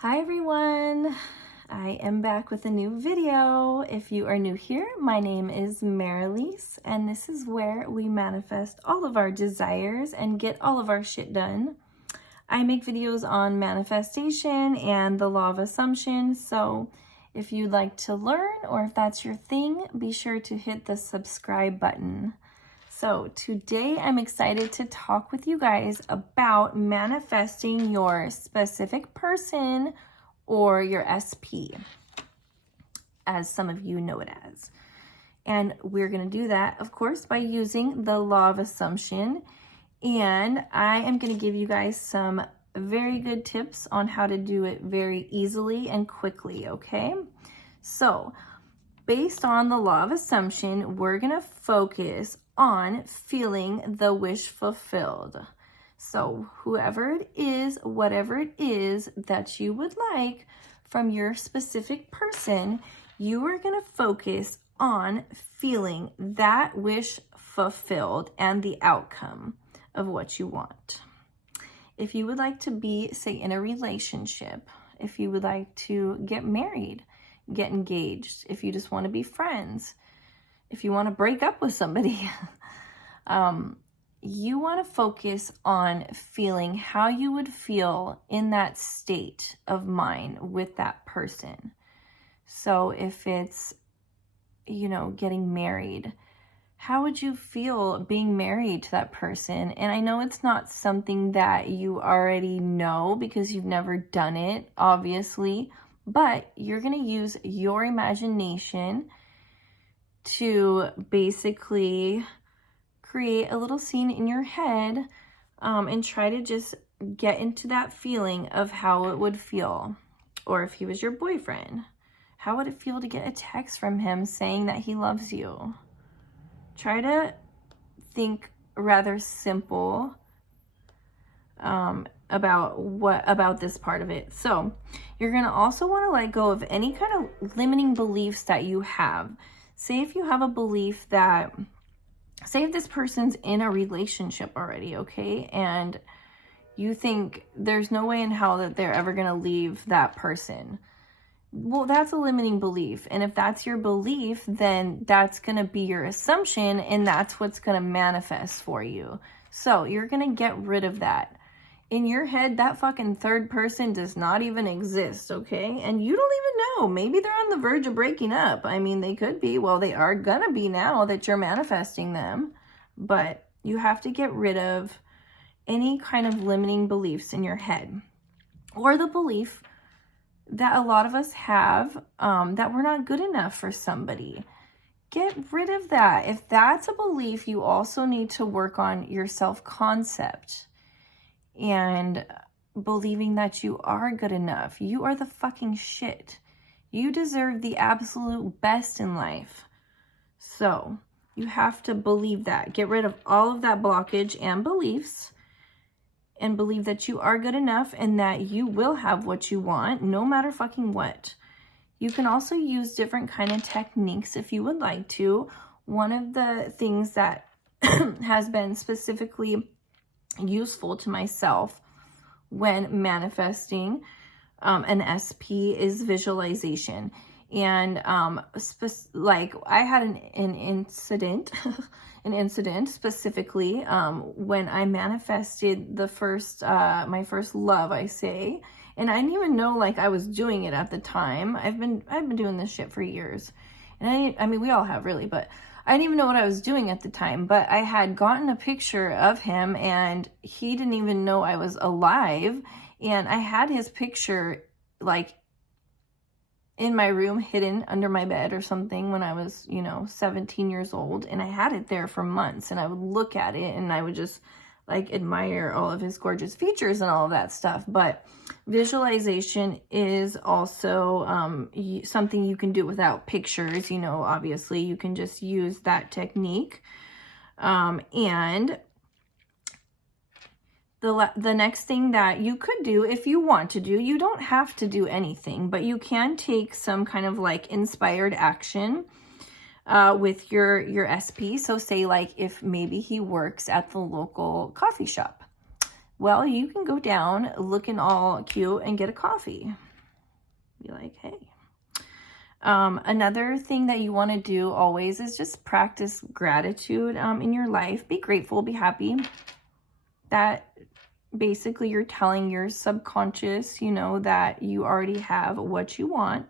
Hi everyone, I am back with a new video. If you are new here, my name is Marilise, and this is where we manifest all of our desires and get all of our shit done. I make videos on manifestation and the law of assumption, so if you'd like to learn or if that's your thing, be sure to hit the subscribe button. So today I'm excited to talk with you guys about manifesting your specific person or your SP, as some of you know it as. And we're going to do that, of course, by using the law of assumption. And I am going to give you guys some very good tips on how to do it very easily and quickly, okay? So based on the law of assumption, we're going to focus on feeling the wish fulfilled. So whoever it is, whatever it is that you would like from your specific person, you are going to focus on feeling that wish fulfilled and the outcome of what you want. If you would like to be, say, in a relationship, if you would like to get married, get engaged, if you just want to be friends, if you want to break up with somebody, you want to focus on feeling how you would feel in that state of mind with that person. So if it's, getting married, how would you feel being married to that person? And I know it's not something that you already know because you've never done it, obviously, but you're going to use your imagination to basically create a little scene in your head and try to just get into that feeling of how it would feel. Or if he was your boyfriend, how would it feel to get a text from him saying that he loves you? Try to think rather simple about this part of it. So you're going to also want to let go of any kind of limiting beliefs that you have. Say if you have a belief that, say if this person's in a relationship already, okay, and you think there's no way in hell that they're ever going to leave that person. Well, that's a limiting belief. And if that's your belief, then that's going to be your assumption, and that's what's going to manifest for you. So you're going to get rid of that. In your head, that fucking third person does not even exist, okay? And you don't even know. Maybe they're on the verge of breaking up. I mean, they could be. Well, they are gonna be now that you're manifesting them. But you have to get rid of any kind of limiting beliefs in your head. Or the belief that a lot of us have that we're not good enough for somebody. Get rid of that. If that's a belief, you also need to work on your self-concept and believing that you are good enough. You are the fucking shit. You deserve the absolute best in life. So you have to believe that. Get rid of all of that blockage and beliefs, and believe that you are good enough and that you will have what you want no matter fucking what. You can also use different kind of techniques if you would like to. One of the things that has been specifically useful to myself when manifesting an SP is visualization. And like I had an incident an incident specifically when I manifested the first my first love, I say, and I didn't even know like I was doing it at the time. I've been doing this shit for years, and I mean we all have really, but I didn't even know what I was doing at the time. But I had gotten a picture of him and he didn't even know I was alive, and I had his picture like in my room hidden under my bed or something when I was 17 years old, and I had it there for months, and I would look at it and I would just like admire all of his gorgeous features and all of that stuff. But visualization is also something you can do without pictures. Obviously you can just use that technique. And the next thing that you could do, if you want to do, you don't have to do anything, but you can take some kind of like inspired action with your SP. So say like if maybe he works at the local coffee shop, well, you can go down looking all cute and get a coffee. Be like, hey. Another thing that you want to do always is just practice gratitude in your life. Be grateful, be happy. That basically you're telling your subconscious, you know, that you already have what you want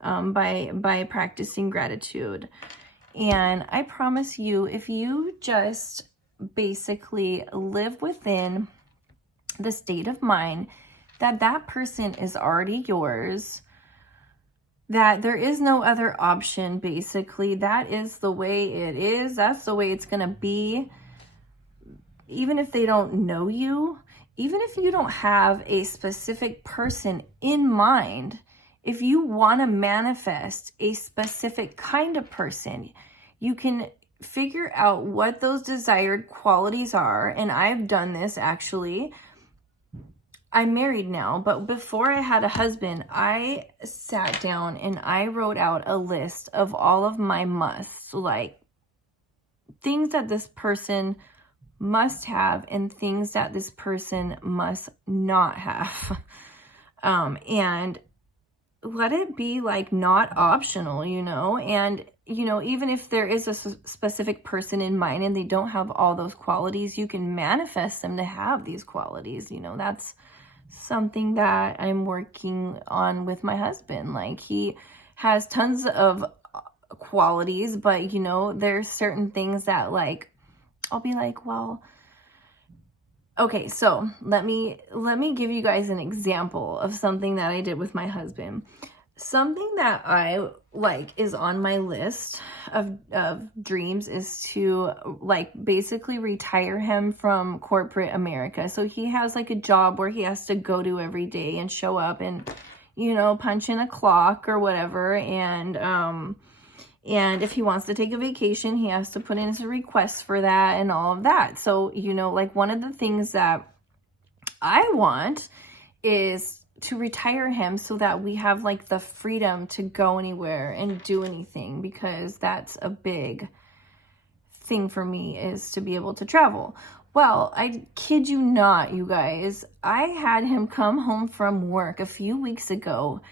by practicing gratitude. And I promise you, if you just basically live within the state of mind that that person is already yours, that there is no other option, basically, that is the way it is, that's the way it's going to be, even if they don't know you, even if you don't have a specific person in mind, if you want to manifest a specific kind of person, you can figure out what those desired qualities are. And I've done this actually. I'm married now, but before I had a husband, I sat down and I wrote out a list of all of my musts, like things that this person must have and things that this person must not have. And let it be like not optional, you know, and you know, even if there is a specific person in mind and they don't have all those qualities, you can manifest them to have these qualities. You know, that's something that I'm working on with my husband. Like, he has tons of qualities, but you know, there's certain things that like I'll be like, well, okay, so let me give you guys an example of something that I did with my husband. Something that I like is on my list of dreams is to like basically retire him from corporate America. So he has like a job where he has to go to every day and show up and, you know, punch in a clock or whatever. And if he wants to take a vacation, he has to put in his request for that and all of that. So, you know, like one of the things that I want is to retire him so that we have like the freedom to go anywhere and do anything, because that's a big thing for me, is to be able to travel. Well, I kid you not, you guys, I had him come home from work a few weeks ago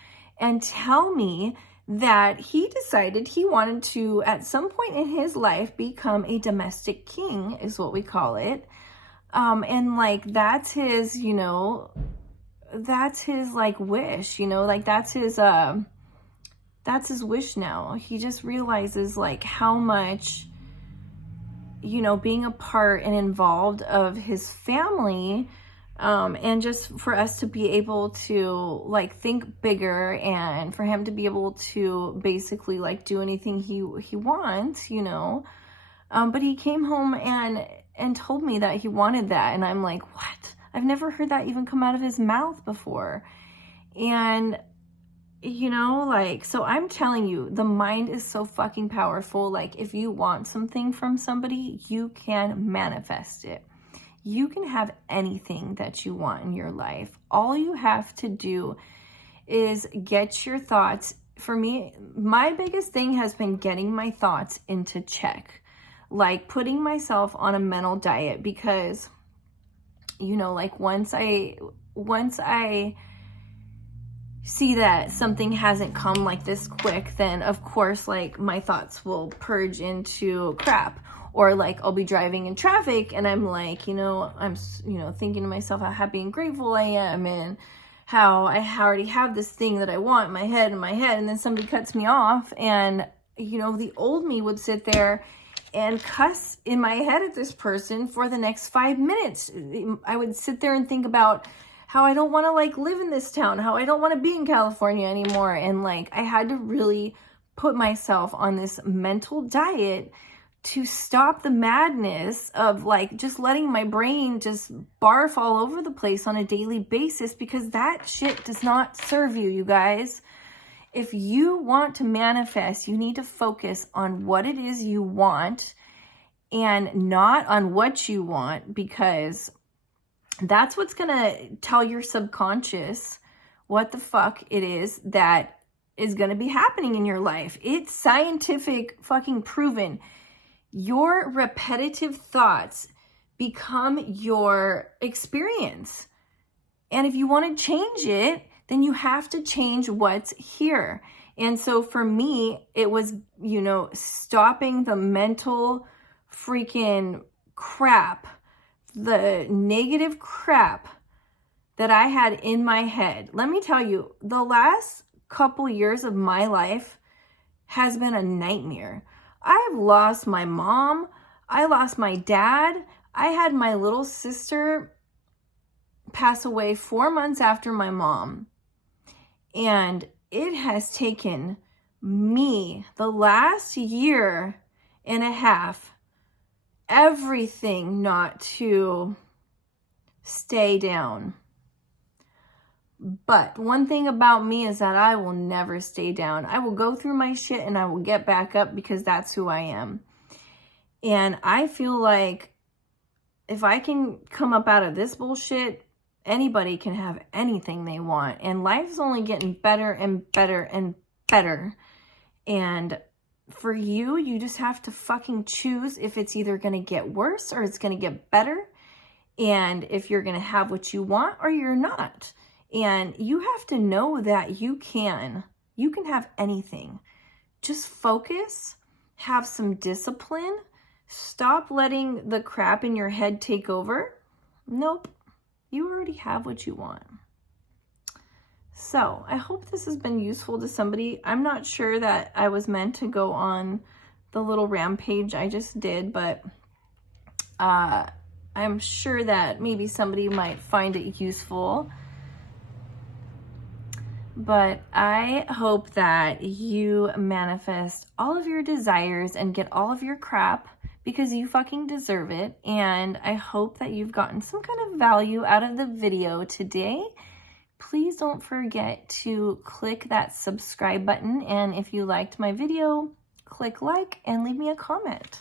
and tell me that he decided he wanted to, at some point in his life, become a domestic king, is what we call it. And like, that's his, you know, that's his like wish, you know, like that's his wish now. He just realizes like how much, you know, being a part and involved of his family, and just for us to be able to like think bigger, and for him to be able to basically like do anything he wants, you know. But he came home and told me that he wanted that, and I'm like, what? I've never heard that even come out of his mouth before. And, you know, like, so I'm telling you, the mind is so fucking powerful. Like, if you want something from somebody, you can manifest it. You can have anything that you want in your life. All you have to do is get your thoughts. For me, my biggest thing has been getting my thoughts into check. Like, putting myself on a mental diet, because you know, like once I see that something hasn't come like this quick, then of course like my thoughts will purge into crap. Or like I'll be driving in traffic and I'm like, you know, I'm, you know, thinking to myself how happy and grateful I am and how I already have this thing that I want in my head, and then somebody cuts me off, and you know, the old me would sit there and cuss in my head at this person for the next 5 minutes. I would sit there and think about how I don't want to like live in this town, how I don't want to be in California anymore. And like, I had to really put myself on this mental diet to stop the madness of like just letting my brain just barf all over the place on a daily basis, because that shit does not serve you, you guys. If you want to manifest, you need to focus on what it is you want and not on what you want, because that's what's going to tell your subconscious what the fuck it is that is going to be happening in your life. It's scientific fucking proven. Your repetitive thoughts become your experience. And if you want to change it, then you have to change what's here. And so for me, it was, you know, stopping the mental freaking crap, the negative crap that I had in my head. Let me tell you, the last couple years of my life has been a nightmare. I've lost my mom. I lost my dad. I had my little sister pass away 4 months after my mom. And it has taken me the last year and a half, everything not to stay down. But one thing about me is that I will never stay down. I will go through my shit and I will get back up because that's who I am. And I feel like if I can come up out of this bullshit, anybody can have anything they want. And life's only getting better and better and better. And for you, you just have to fucking choose if it's either going to get worse or it's going to get better. And if you're going to have what you want or you're not. And you have to know that you can have anything. Just focus, have some discipline, stop letting the crap in your head take over. Nope, you already have what you want. So I hope this has been useful to somebody. I'm not sure that I was meant to go on the little rampage I just did, but I'm sure that maybe somebody might find it useful. But I hope that you manifest all of your desires and get all of your crap because you fucking deserve it. And I hope that you've gotten some kind of value out of the video today. Please don't forget to click that subscribe button. And if you liked my video, click like and leave me a comment.